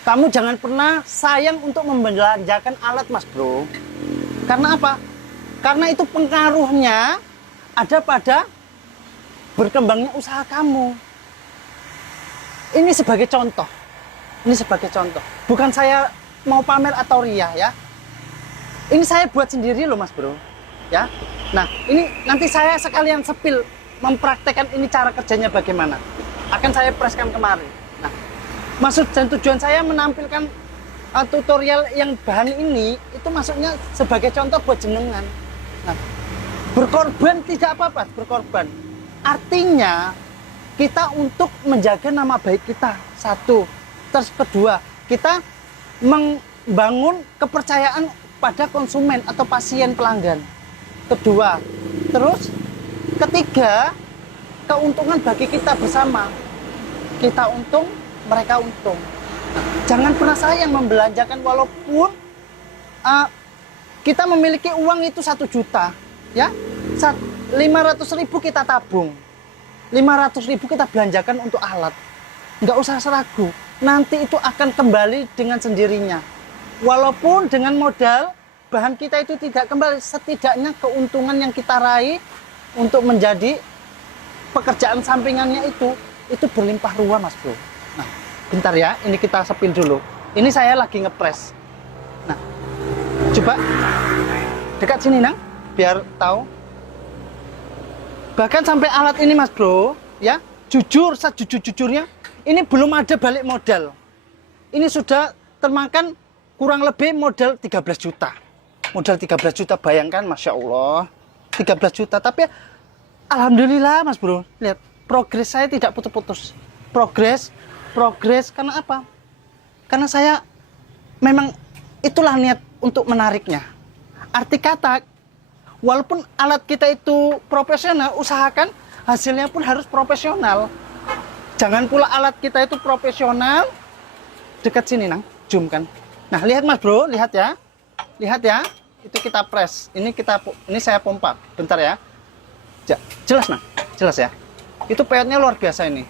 Kamu jangan pernah sayang untuk membelanjakan alat, Mas Bro. Karena apa? Karena itu pengaruhnya ada pada berkembangnya usaha kamu. Ini sebagai contoh. Ini sebagai contoh. Bukan saya mau pamer atau riah ya. Ini saya buat sendiri loh, Mas Bro. Ya. Nah, ini nanti saya sekalian sepil mempraktekkan ini cara kerjanya bagaimana. Akan saya preskan kemarin. Nah, maksud dan tujuan saya menampilkan tutorial yang bahan ini itu maksudnya sebagai contoh buat jenengan. Nah, berkorban tidak apa-apa, berkorban. Artinya kita untuk menjaga nama baik kita. Satu. Terus kedua, kita membangun kepercayaan pada konsumen atau pasien pelanggan. Kedua, terus ketiga, keuntungan bagi kita bersama. Kita untung, mereka untung. Jangan pernah sayang membelanjakan walaupun kita memiliki uang itu 1 juta, ya. 500.000 kita tabung, 500.000 kita belanjakan untuk alat. Nggak usah ragu, nanti itu akan kembali dengan sendirinya. Walaupun dengan modal bahan kita itu tidak kembali, setidaknya keuntungan yang kita raih untuk menjadi pekerjaan sampingannya itu berlimpah ruah, Mas Bro. Nah, bentar ya, ini kita sepil dulu. Ini saya lagi ngepres. Nah, coba dekat sini nang, biar tahu. Bahkan sampai alat ini, Mas Bro, ya, jujur, sejujur-jujurnya, ini belum ada balik modal. Ini sudah termakan kurang lebih modal 13 juta. Modal 13 juta, bayangkan, Masya Allah. 13 juta, tapi alhamdulillah, Mas Bro, lihat, progres saya tidak putus-putus. Progres, karena apa? Karena saya memang itulah niat untuk menariknya. Arti kata, walaupun alat kita itu profesional, usahakan hasilnya pun harus profesional. Jangan pula alat kita itu profesional. Dekat sini nang, zoom kan. Nah, lihat Mas Bro, lihat ya. Lihat ya. Itu kita press. Ini saya pompa. Bentar ya. Jelas nang, jelas ya. Itu peyotnya luar biasa ini.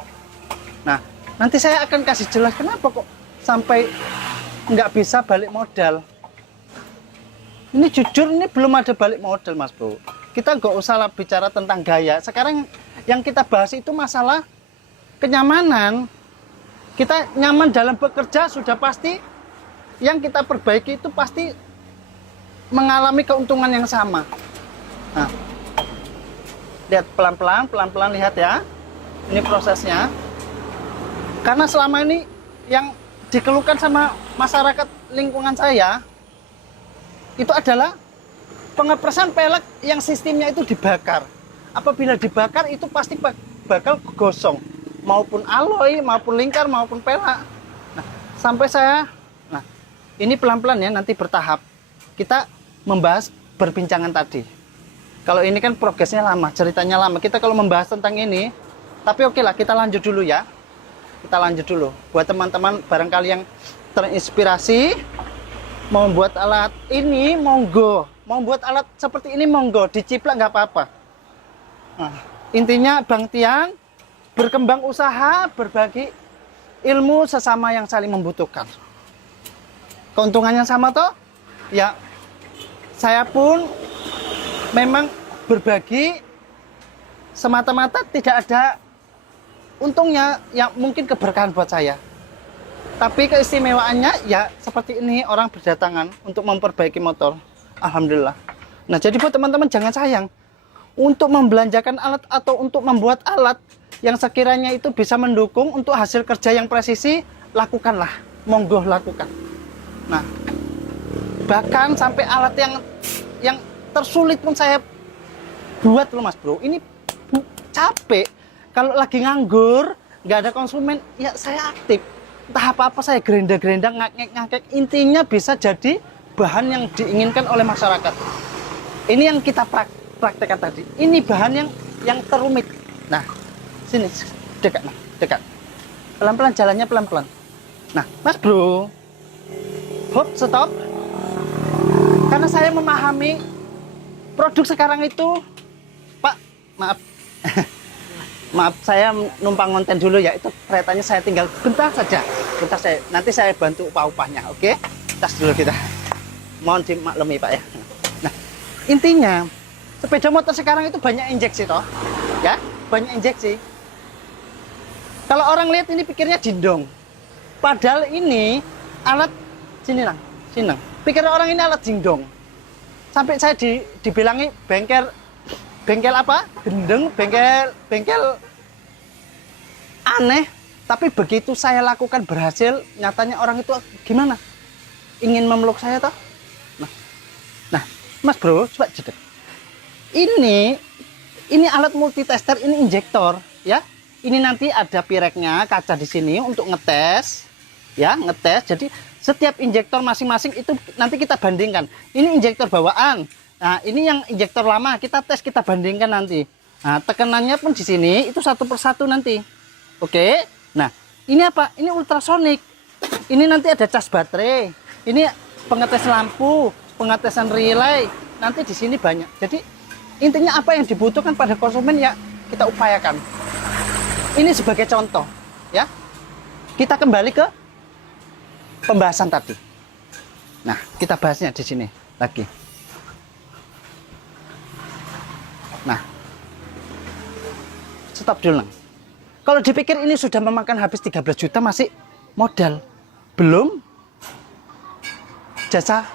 Nah, nanti saya akan kasih jelas kenapa kok sampai nggak bisa balik modal. Ini jujur, ini belum ada balik modal, Mas Bro. Kita nggak usah lah bicara tentang gaya. Sekarang yang kita bahas itu masalah kenyamanan. Kita nyaman dalam bekerja sudah pasti. Yang kita perbaiki itu pasti mengalami keuntungan yang sama. Nah, lihat pelan-pelan lihat ya. Ini prosesnya. Karena selama ini yang dikeluhkan sama masyarakat lingkungan saya itu adalah pengepresan pelek yang sistemnya itu dibakar. Apabila dibakar itu pasti bakal gosong, maupun alloy, maupun lingkar, maupun pelek. Nah, sampai saya, nah ini pelan-pelan ya, nanti bertahap. Kita membahas perbincangan tadi. Kalau ini kan progresnya lama, ceritanya lama. Kita kalau membahas tentang ini, tapi oke lah, kita lanjut dulu ya. Kita lanjut dulu. Buat teman-teman barangkali yang terinspirasi mau membuat alat ini, monggo. Mau buat alat seperti ini, monggo. Diciplak nggak apa-apa. Nah, intinya Bang Tian berkembang usaha, berbagi ilmu sesama yang saling membutuhkan. Keuntungannya sama toh? Ya, saya pun memang berbagi semata-mata tidak ada untungnya, ya mungkin keberkahan buat saya. Tapi keistimewaannya ya seperti ini, orang berdatangan untuk memperbaiki motor. Alhamdulillah. Nah, jadi buat teman-teman jangan sayang untuk membelanjakan alat atau untuk membuat alat yang sekiranya itu bisa mendukung untuk hasil kerja yang presisi, lakukanlah. Monggo lakukan. Nah, bahkan sampai alat yang tersulit pun saya buat loh, Mas Bro. Ini capek. Kalau lagi nganggur, nggak ada konsumen, ya saya aktif. Entah apa-apa saya gerenda-gerenda, ngakek-ngakek. Intinya bisa jadi bahan yang diinginkan oleh masyarakat. Ini yang kita praktekkan tadi. Ini bahan yang terumit. Nah, sini, dekat, nah, dekat. Pelan-pelan, jalannya pelan-pelan. Nah, Mas Bro, hop, stop. Karena saya memahami produk sekarang itu, Pak, maaf. Maaf, saya numpang konten dulu ya. Itu keretanya saya tinggal bentar saja. Bentar nanti saya bantu upah-upahnya, oke? Tas dulu kita. Mohon dimaklumi Pak ya. Nah, intinya sepeda motor sekarang itu banyak injeksi toh, ya, banyak injeksi. Kalau orang lihat ini pikirnya dindong, padahal ini alat sini nang, sini nang. Pikir orang ini alat dindong. Sampai saya dibilangi bengkel apa? Gendeng, bengkel aneh. Tapi begitu saya lakukan berhasil, nyatanya orang itu gimana? Ingin memeluk saya toh? Nah, Mas Bro, coba cedek. Ini alat multitester, ini injektor, ya. Ini nanti ada pireknya, kaca di sini untuk ngetes, ya, ngetes. Jadi setiap injektor masing-masing itu nanti kita bandingkan. Ini injektor bawaan. Nah, ini yang injektor lama, kita tes, kita bandingkan nanti. Nah, tekanannya pun di sini itu satu persatu nanti. Oke. Nah, ini apa? Ini ultrasonik. Ini nanti ada cas baterai. Ini pengetes lampu, pengetesan relay. Nanti di sini banyak. Jadi intinya apa yang dibutuhkan pada konsumen ya kita upayakan. Ini sebagai contoh, ya. Kita kembali ke pembahasan tadi. Nah, kita bahasnya di sini lagi. Nah, stop dulu. Kalau dipikir ini sudah memakan habis 13 juta masih modal. Belum jasa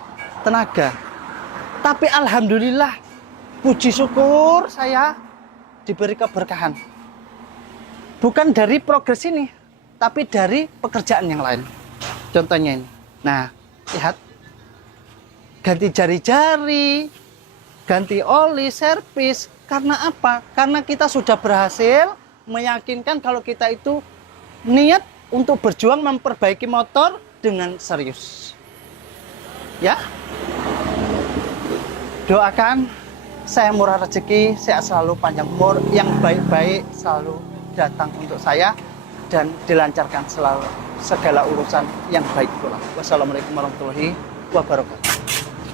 tenaga. Tapi alhamdulillah, puji syukur saya diberi keberkahan. Bukan dari progres ini, tapi dari pekerjaan yang lain. Contohnya ini. Nah, lihat. Ganti jari-jari, ganti oli, servis. Karena apa? Karena kita sudah berhasil meyakinkan kalau kita itu niat untuk berjuang memperbaiki motor dengan serius. Ya. Doakan saya murah rezeki, sehat selalu, panjang umur, yang baik-baik selalu datang untuk saya dan dilancarkan selalu segala urusan yang baik pula. Wassalamualaikum warahmatullahi wabarakatuh.